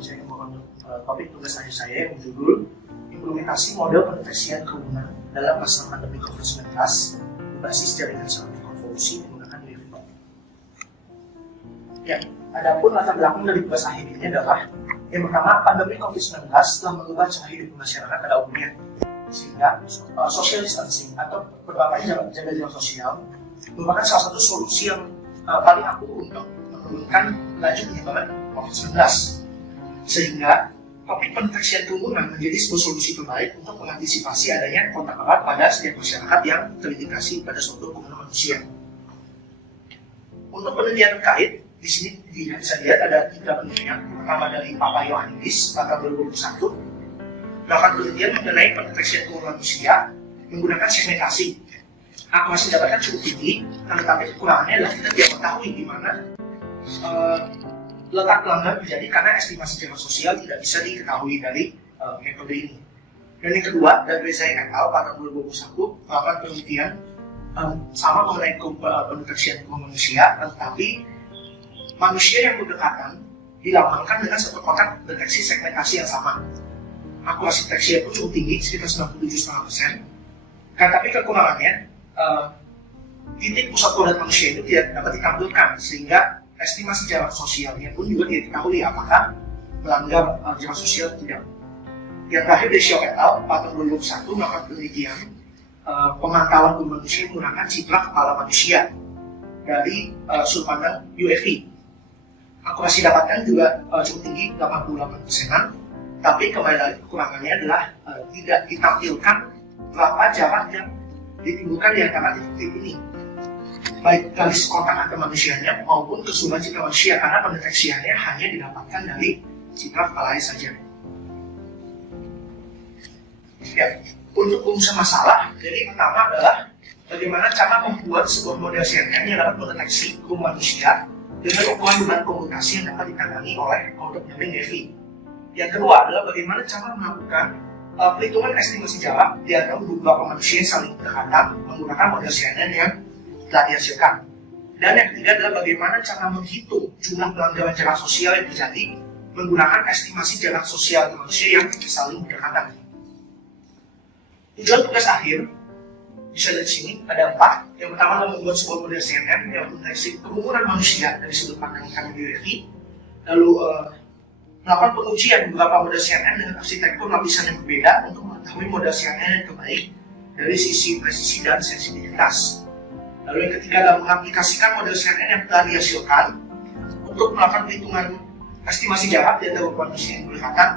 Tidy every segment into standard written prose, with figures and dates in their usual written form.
Saya membawakan topik tugas akhir saya yang berjudul Implementasi Model Pendeteksian Kerumunan dalam Masa Pandemi COVID-19 berbasis jaringan saraf konvolusi menggunakan UEFI. Ya, adapun latar belakang dari tugas akhir ini adalah yang pertama, pandemi COVID-19 telah mengubah cara hidup masyarakat pada umumnya, sehingga social distancing atau penerapan jaga jarak sosial merupakan salah satu solusi yang paling ampuh untuk menurunkan laju penyebaran COVID-19. Sehingga topik pendeteksian kerumunan menjadi sebuah solusi terbaik untuk mengantisipasi adanya kontak erat pada setiap masyarakat yang terindikasi pada suatu kerumunan manusia. Untuk penelitian terkait, di sini bisa dilihat ada 3 penelitian. Pertama dari Papa Yohannis pada 2021, melakukan penelitian mengenai pendeteksian kerumunan manusia menggunakan segmentasi. Akurasi dapatkan cukup tinggi, tetapi kekurangannya adalah kita tidak mengetahui di mana letak pelanggaran terjadi karena estimasi jarak sosial tidak bisa diketahui dari metode ini. Dan yang kedua, dari Reza et al. Pada 2021 melakukan penelitian sama mengenai pendeteksian kerumunan manusia, tetapi manusia yang berdekatan dilambangkan dengan satu kotak deteksi segmentasi yang sama. Akurasi deteksinya pun cukup tinggi, sekitar 97,5%. Tetapi kekurangannya, titik pusat koordinat manusia itu tidak dapat ditampilkan, sehingga estimasi jarak sosialnya pun juga tidak diketahui apakah melanggar jarak sosial atau tidak. Yang terakhir dari Xiao et al. Pada 2021 melakukan penelitian pemantauan kerumunan manusia menggunakan citra kepala manusia dari sudut pandang UEFI. Akurasi dapatkan juga cukup tinggi, 88%-an, tapi kembali lagi kekurangannya adalah tidak ditampilkan berapa jarak yang ditimbulkan di antara titik-titik ini, baik garis kontak antar manusianya maupun keseluruhan citra manusia, karena pendeteksiannya hanya didapatkan dari citra kepalanya saja. Ya, untuk rumusan masalah, jadi pertama adalah bagaimana cara membuat sebuah model CNN yang dapat mendeteksi kerumunan manusia dengan ukuran beban komputasi yang dapat ditangani oleh kelompok penyaring UEFI. Yang kedua adalah bagaimana cara melakukan perhitungan estimasi jarak di antara beberapa manusia yang saling berdekatan menggunakan model CNN yang telah dihasilkan. Dan yang ketiga adalah bagaimana cara menghitung jumlah pelanggaran jarak sosial yang terjadi menggunakan estimasi jarak sosial manusia yang saling berdekatan. Tujuan tugas akhir bisa dari sini ada 4. Yang pertama adalah membuat sebuah model CNN yang mendeteksi kerumunan manusia dari sudut pandang UEFI, lalu melakukan pengujian beberapa model CNN dengan arsitektur lapisan yang berbeda untuk mengetahui model CNN yang terbaik dari sisi presisi dan sensitivitas. Lalu yang ketiga adalah mengaplikasikan model CNN yang telah dihasilkan untuk melakukan perhitungan estimasi jarak di antara manusia yang berdekatan.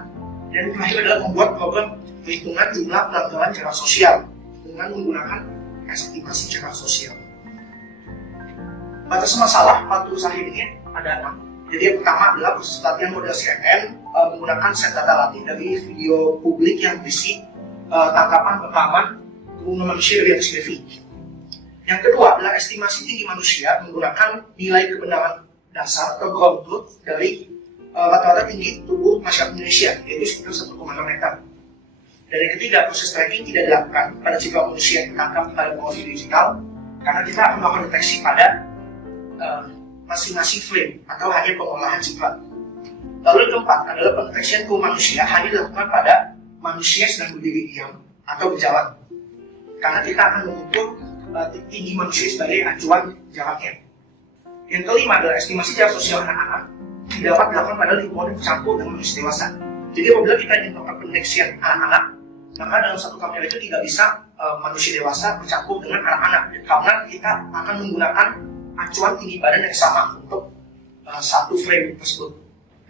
Dan yang terakhir adalah membuat program perhitungan jumlah pelanggaran jarak sosial dengan menggunakan estimasi jarak sosial. Batas masalah pada tugas akhir ini ada 6. Jadi yang pertama adalah proses pelatihan model CNN menggunakan set data latih dari video publik yang berisi tangkapan rekaman kerumunan manusia dari atas UEFI. Yang kedua adalah estimasi tinggi manusia menggunakan nilai kebenaran dasar atau ground truth dari rata-rata tinggi tubuh masyarakat Indonesia, yaitu sekitar 1,6 meter. Dan yang ketiga, proses tracking tidak dilakukan pada citra manusia yang ditangkap pada teknologi digital, karena kita akan melakukan deteksi pada masing-masing frame atau hanya pengolahan citra. Lalu yang keempat adalah pendeteksian kerumunan manusia hanya dilakukan pada manusia yang sedang berdiri diam atau berjalan, karena kita akan mengukur tinggi manusia sebagai acuan jaraknya. Yang kelima adalah estimasi jarak sosial anak-anak dapat dilakukan pada lingkungan yang bercampur dengan manusia dewasa. Jadi apabila kita ingin melakukan pendeteksian anak-anak, maka dalam satu kamera itu tidak bisa manusia dewasa bercampur dengan anak-anak, karena kita akan menggunakan acuan tinggi badan yang sama untuk satu frame tersebut.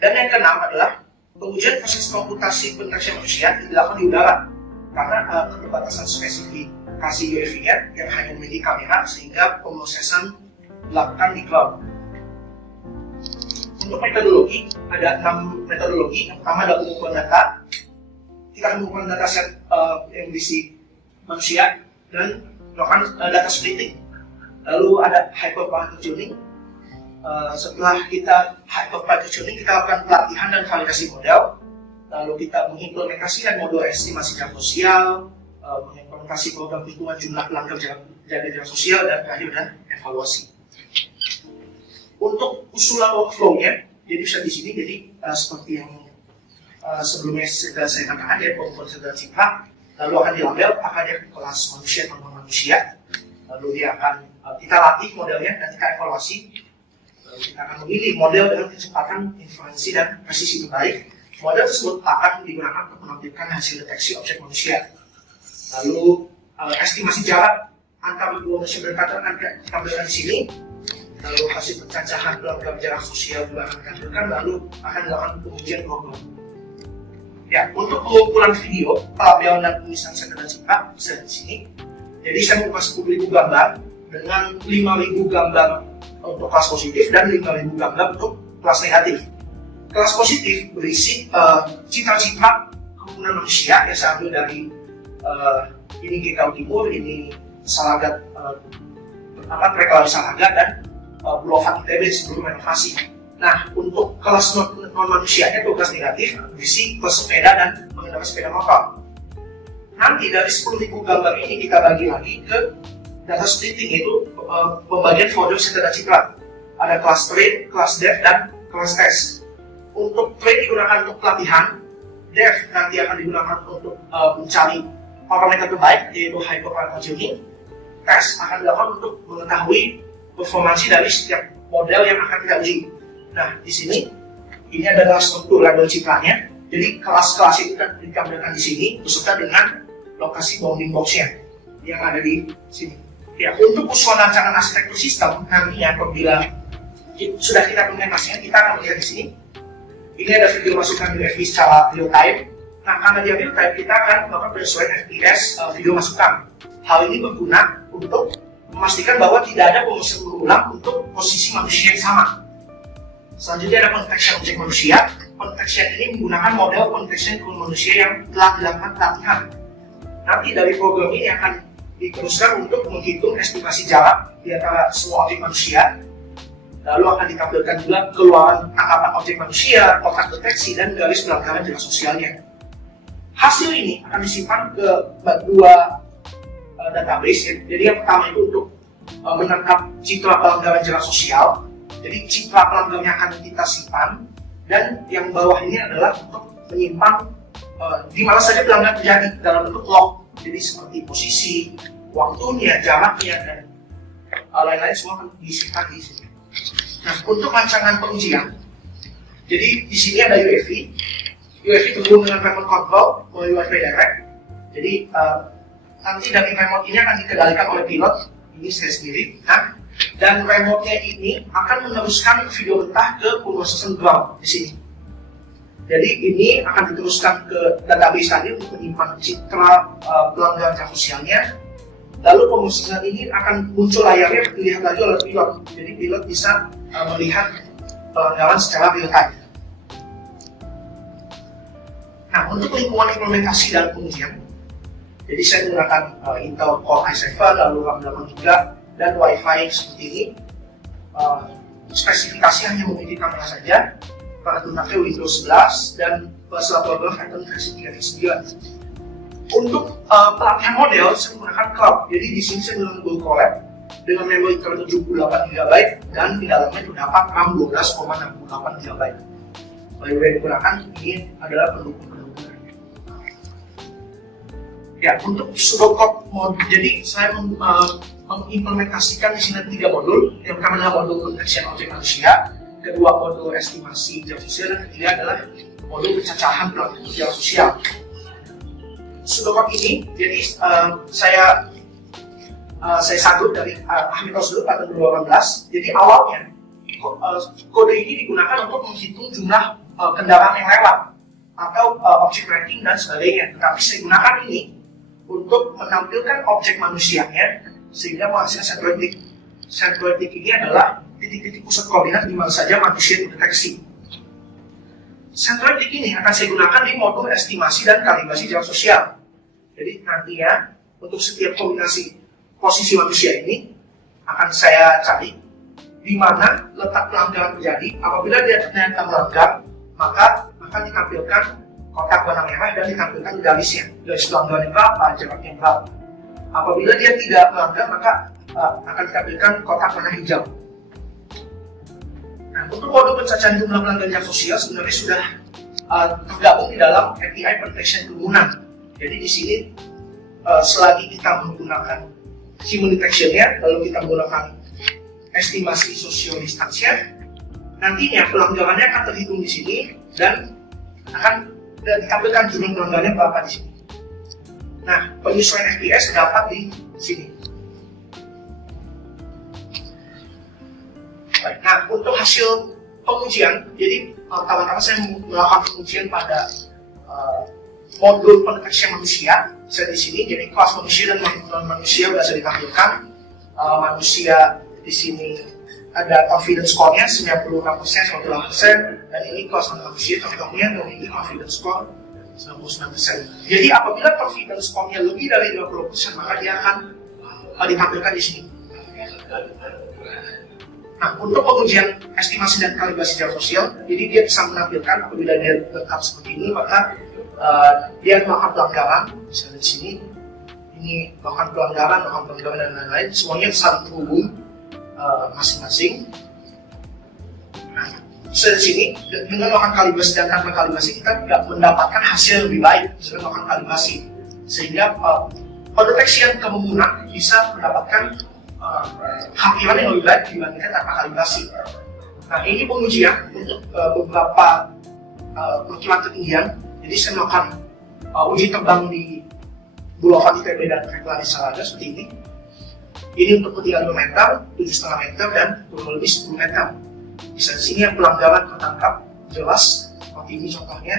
Dan yang keenam adalah pengujian proses komputasi pendeteksian manusia dilakukan di udara, karena keterbatasan spesifikasi UAV-nya yang hanya memiliki kamera, sehingga pemrosesan dilakukan di cloud. Untuk metodologi, ada 6 metodologi. Yang pertama adalah pengumpulan data. Kita akan mengumpulkan dataset yang berisi manusia dan melakukan data splitting. Lalu ada hyperparameter tuning. Setelah kita hyperparameter tuning, kita lakukan pelatihan dan validasi model. Lalu kita mengimplementasikan modul estimasi jarak sosial, mengimplementasi program perhitungan jumlah pelanggar jaga jarak sosial, dan terakhir dan evaluasi. Untuk usulan workflow-nya, jadi bisa di sini, jadi seperti yang sebelumnya sudah saya katakan, ya, pengumpulan data cipta, lalu akan dilabel apakah dia kelas manusia atau non manusia, lalu dia akan kita latih modelnya dan kita evaluasi, lalu kita akan memilih model dengan kecepatan inferensi dan presisi terbaik. Model tersebut akan digunakan untuk menampilkan hasil deteksi objek manusia. Lalu estimasi jarak antara dua manusia berdekatan akan kita tampilkan di sini. Lalu hasil pencacahan pelanggar jarak sosial juga akan ditampilkan, lalu akan dilakukan pengujian program. Ya, untuk pengumpulan video, pelabelan dan pemisahan data cipta bisa di sini. Jadi saya mengumpulkan 10.000 gambar dengan 5.000 gambar untuk kelas positif dan 5.000 gambar untuk kelas negatif. Kelas positif berisi citra-citra kerumunan manusia yang saya ambil dari ini GKU Timur, ini Salagat Reklamasi Salagat, dan Bulova ITB sebelum renovasi. Nah, untuk kelas non-manusianya atau kelas negatif berisi kelas sepeda dan mengendarai sepeda motor. Nanti dari 10.000 gambar ini kita bagi lagi ke data splitting, yaitu pembagian folder data citra. Ada kelas train, kelas dev, dan kelas test. Untuk train digunakan untuk pelatihan, dev nanti akan digunakan untuk mencari parameter terbaik, yaitu hyperparameter tuning. Test akan dilakukan untuk mengetahui performansi dari setiap model yang akan kita uji. Nah, di sini ini adalah struktur label citranya. Jadi kelas-kelas itu kan ditampilkan di sini beserta dengan lokasi bounding box-nya yang ada di sini. Ya, untuk usulan rancangan arsitektur sistem nantinya apabila sudah kita implementasikan, kita akan melihat di sini. Ini ada video masukan UAV secara real time. Nah, karena dia real time, kita akan melakukan penyesuaian FPS video masukan. Hal ini berguna untuk memastikan bahwa tidak ada pemrosesan berulang untuk posisi manusia yang sama. Selanjutnya ada pendeteksian objek manusia. Pendeteksian ini menggunakan model pendeteksian kerumunan manusia yang telah dilakukan pelatihan. Nanti dari program ini akan diteruskan untuk menghitung estimasi jarak di antara semua objek manusia. Lalu akan ditampilkan juga keluaran tangkapan objek manusia, kotak deteksi, dan garis pelanggaran jarak sosialnya. Hasil ini akan disimpan ke dua database, ya. Jadi yang pertama itu untuk menangkap citra pelanggaran jarak sosial. Jadi citra pelanggarnya akan kita simpan, dan yang bawah ini adalah untuk menyimpan di mana saja pelanggaran terjadi dalam bentuk log. Jadi seperti posisi, waktunya, jaraknya, dan lain-lain semua akan disimpan di sini. Nah, untuk rancangan pengujian, jadi di sini ada UAV. UAV terhubung dengan remote control melalui Wi-Fi direct. Jadi nanti dari remote ini akan dikendalikan oleh pilot, ini saya sendiri. Nah, dan remote-nya ini akan meneruskan video mentah ke pemrosesan ground di sini. Jadi ini akan diteruskan ke database tadi untuk menyimpan citra pelanggaran jarak sosialnya. Lalu pemrosesan ini akan muncul layarnya dilihat lagi oleh pilot. Jadi pilot bisa melihat pelanggaran secara real time. Nah, untuk lingkungan implementasi dan pengujian, jadi saya menggunakan Intel Core i7, lalu RAM 8 GB, dan Wi-Fi seperti ini. Spesifikasi hanya memiliki kamera saja, perangkat Windows 11, dan bahasa program Python versi 3.9. Untuk pelatihan model, saya menggunakan cloud. Jadi di sini saya menggunakan Google Colab dengan memori 78 GB, dan di dalamnya terdapat RAM 12,68 GB. Yang digunakan ini adalah pendukung. Ya, untuk pseudocode modul, jadi saya mengimplementasikan di sini 3 modul. Yang pertama adalah modul pendeteksian objek manusia, kedua modul estimasi jarak sosial, dan ketiga adalah modul pencacahan perilaku jarak sosial. Sebelum ini, jadi saya sanggup dari Ahmed Rosdul tahun 2018. Jadi awalnya kode ini digunakan untuk menghitung jumlah kendaraan yang lewat atau objek tracking dan sebagainya. Tetapi saya gunakan ini untuk menampilkan objek manusianya sehingga menghasilkan sentroidik. Sentroidik ini adalah titik-titik pusat koordinat di mana saja manusia terdeteksi. Sentroidik ini akan saya gunakan di modul estimasi dan kalibrasi jarak sosial. Jadi nantinya untuk setiap kombinasi posisi manusia ini akan saya cari di mana letak pelanggaran terjadi. Apabila dia ternyata melanggar, maka akan ditampilkan kotak warna merah dan ditampilkan garisnya. Garis pelanggarannya berapa, jaraknya berapa. Apabila dia tidak melanggar, maka akan ditampilkan kotak warna hijau. Nah, untuk modul pencacahan jumlah pelanggaran jarak sosial sebenarnya sudah tergabung di dalam API Protection Kerumunan. Jadi di sini selagi kita menggunakan human detection-nya, lalu kita menggunakan estimasi social distance-nya, nantinya pelanggarannya akan terhitung di sini dan akan ditampilkan jumlah pelanggarannya berapa di sini. Nah, penyesuaian FPS dapat di sini. Baik, nah untuk hasil pengujian, jadi pertama-tama saya melakukan pengujian pada modul pendeteksi manusia. Saya di sini, jadi kelas manusia dan non manusia sudah saya ditampilkan. Manusia di sini ada confidence score-nya 96%, 98%, dan ini kelas non manusia contohnya memiliki confidence score 99%. Jadi apabila confidence score-nya lebih dari 20%, maka dia akan ditampilkan di sini. Nah, untuk pengujian estimasi dan kalibrasi jarak sosial, jadi dia bisa menampilkan apabila dia lengkap seperti ini, maka dia melakukan pelanggaran. Misalnya di sini, ini melakukan pelanggaran dan lain-lain, semuanya saling terhubung masing-masing. Nah, di sini dengan melakukan kalibrasi dan tanpa kalibrasi kita tidak mendapatkan hasil lebih baik misalnya melakukan kalibrasi, sehingga pendeteksian kerumunan bisa mendapatkan hakiran yang lebih baik dibandingkan tanpa kalibrasi. Nah, ini pengujian untuk beberapa perkiraan ketinggian. Jadi saya melakukan uji terbang di Bulaukan ITB dan Reklamasi Saraga seperti ini. Ini untuk ketinggian 2 meter, 7,5 meter, dan kurang lebih 10 meter. Bisa di sini yang pelanggaran tertangkap jelas, seperti ini contohnya.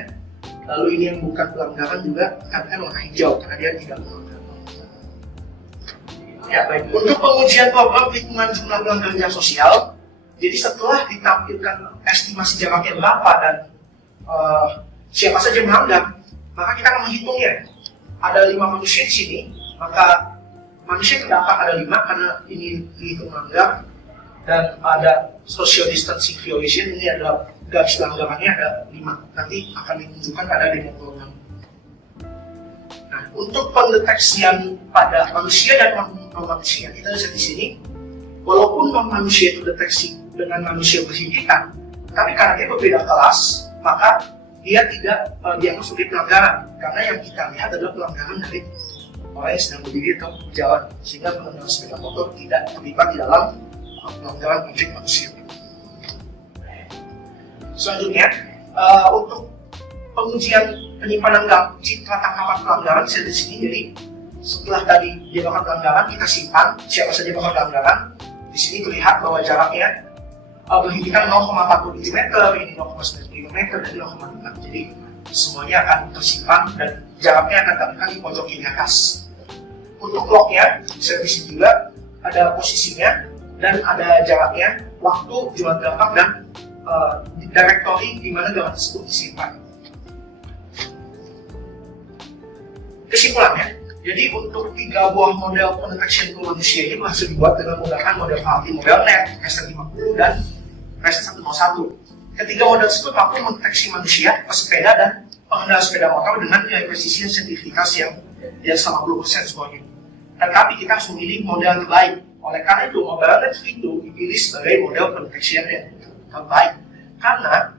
Lalu ini yang bukan pelanggaran juga akan warna hijau karena dia tidak melanggar. Ya baik, untuk pengujian program perhitungan jumlah pelanggaran jarak sosial, jadi setelah ditampilkan estimasi jaraknya berapa dan siapa saja melanggar, maka kita akan menghitungnya. Ada 5 manusia di sini, maka manusia terdapat ada 5 karena ini dihitung melanggar, dan ada social distancing violation, ini adalah garis pelanggarannya ada 5. Nanti akan ditunjukkan pada demo program. Nah, untuk pendeteksian pada manusia dan non-manusia, kita lihat di sini, walaupun non-manusia itu deteksi dengan manusia bersindikan, tapi karena dia berbeda kelas, maka dia tidak dianggap sebagai pelanggaran, karena yang kita lihat adalah pelanggaran dari orang yang sedang berdiri atau berjalan, sehingga pengendara sepeda motor tidak terlibat di dalam pelanggaran objek manusia. Selanjutnya, untuk pengujian penyimpanan citra tangkapan pelanggaran saya di sini. Jadi setelah tadi dia melakukan pelanggaran, kita simpan siapa saja melakukan pelanggaran. Di sini terlihat bahwa jaraknya berhimpitan 0,47 meter, ini 0,95 meter, dan 0,6. Jadi semuanya akan tersimpan dan jaraknya akan terlihat di pojok kiri atas. Untuk lognya, saya di sini juga ada posisinya dan ada jaraknya, waktu, jumlah dampak, dan directory di mana gambar tersebut disimpan. Kesimpulannya, jadi untuk 3 buah model pendeteksi manusia ini berhasil dibuat dengan menggunakan model Hardy, model NET, ST50, dan ST101. Ketiga model tersebut mampu mendeteksi manusia, pesepeda, dan pengendara sepeda motor dengan nilai presisi dan sertifikasi yang 90% semuanya. Tetapi kita harus memilih model yang terbaik. Oleh karena itu, model NET itu dipilih sebagai model pendeteksi yang terbaik. Karena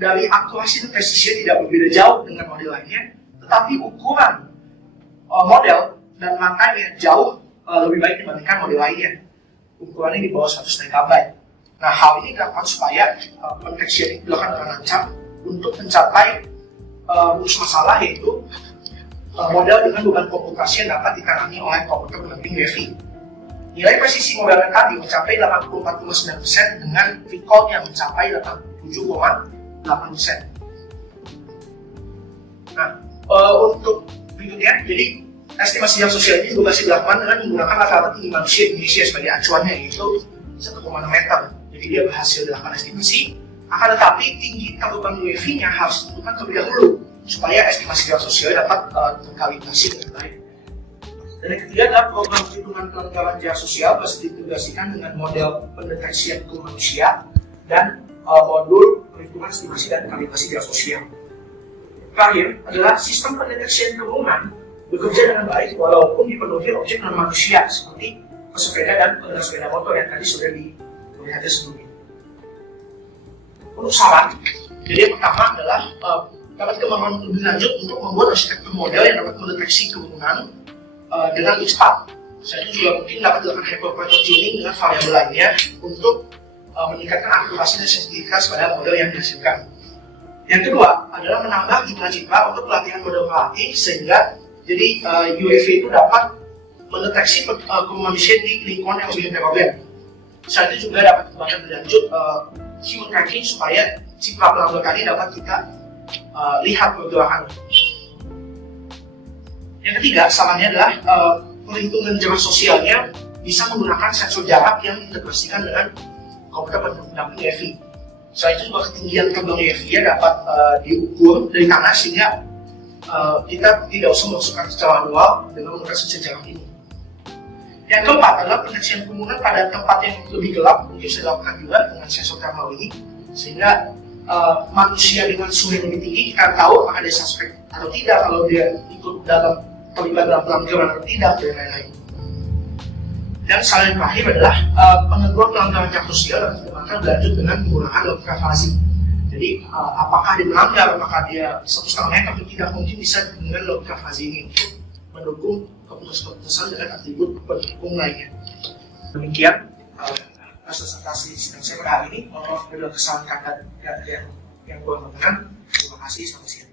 dari akurasi dan presisi tidak berbeda jauh dengan model lainnya, tetapi ukuran model dan rangkaiannya jauh lebih baik dibandingkan model lainnya. Ukurannya di bawah 100 MB. Nah, hal ini dilakukan supaya pendeteksian itu dilakukan dengan lancar untuk mencapai rumus masalah, yaitu model dengan beban komputasi yang dapat ditangani oleh komputer pendamping UEFI. Nilai presisi modelnya tadi mencapai 84,9% dengan recall yang mencapai 87,8%. Nah, untuk berikutnya, jadi estimasi jam sosial ini juga masih dilakukan dengan menggunakan rata-rata tinggi manusia di Indonesia sebagai acuannya, yaitu 1,6 meter. Jadi dia berhasil dilakukan estimasi, akan tetapi tinggi cakupan UEFI-nya harus ditentukan terlebih dahulu supaya estimasi jam sosial dapat terkalibrasi dengan baik. Dan yang ketiga adalah program perhitungan pelanggaran jam sosial bisa diintegrasikan dengan model pendeteksian hukum manusia dan modul perhitungan estimasi dan kalibrasi jam sosial. Terakhir adalah sistem pendeteksian kerumunan bekerja dengan baik walaupun dipenuhi objek non manusia seperti pesepeda dan pengendara sepeda motor yang tadi sudah dilihat sebelumnya. Untuk saran, jadi yang pertama adalah dapat dikembangkan lebih lanjut untuk membuat arsitektur model yang dapat mendeteksi kerumunan dengan lebih cepat. Selain itu juga mungkin dapat dilakukan hyperparameter tuning dengan variabel lainnya untuk meningkatkan akurasi dan sensitivitas pada model yang dihasilkan. Yang kedua adalah menambah jumlah citra untuk pelatihan model pelatih sehingga jadi UEFI itu dapat mendeteksi manusia di lingkungan yang lebih heterogen. Selain itu juga dapat dikembangkan lebih lanjut human tracking supaya citra pelanggar tadi dapat kita lihat pergerakan. Yang ketiga, sarannya adalah perhitungan jarak sosialnya bisa menggunakan sensor jarak yang diintegrasikan dengan komputer pendamping UEFI. Selain itu juga ketinggian terbang UEFI dapat diukur dari tanah sehingga kita tidak usah memasukkan secara manual dengan menggunakan sensor jarak ini. Yang keempat adalah pendeteksian kerumunan pada tempat yang lebih gelap mungkin bisa dilakukan juga dengan sensor thermal ini sehingga manusia dengan suhu yang lebih tinggi kita tahu apakah ada suspek atau tidak, kalau dia ikut terlibat dalam pelanggaran atau tidak, dan lain-lain. Dan saran yang terakhir adalah penentuan pelanggaran jam sosial dapat dikembangkan berlanjut dengan menggunakan logika fuzzy. Jadi apakah dia melanggar, apakah dia 1,5 meter atau tidak, mungkin bisa dengan logika fuzzy ini untuk mendukung keputusan-keputusan dengan atribut pendukung lainnya. Demikian presentasi sidang saya pada hari ini. Mohon maaf bila kesalahan kata yang kurang berkenan. Terima kasih, selamat siang.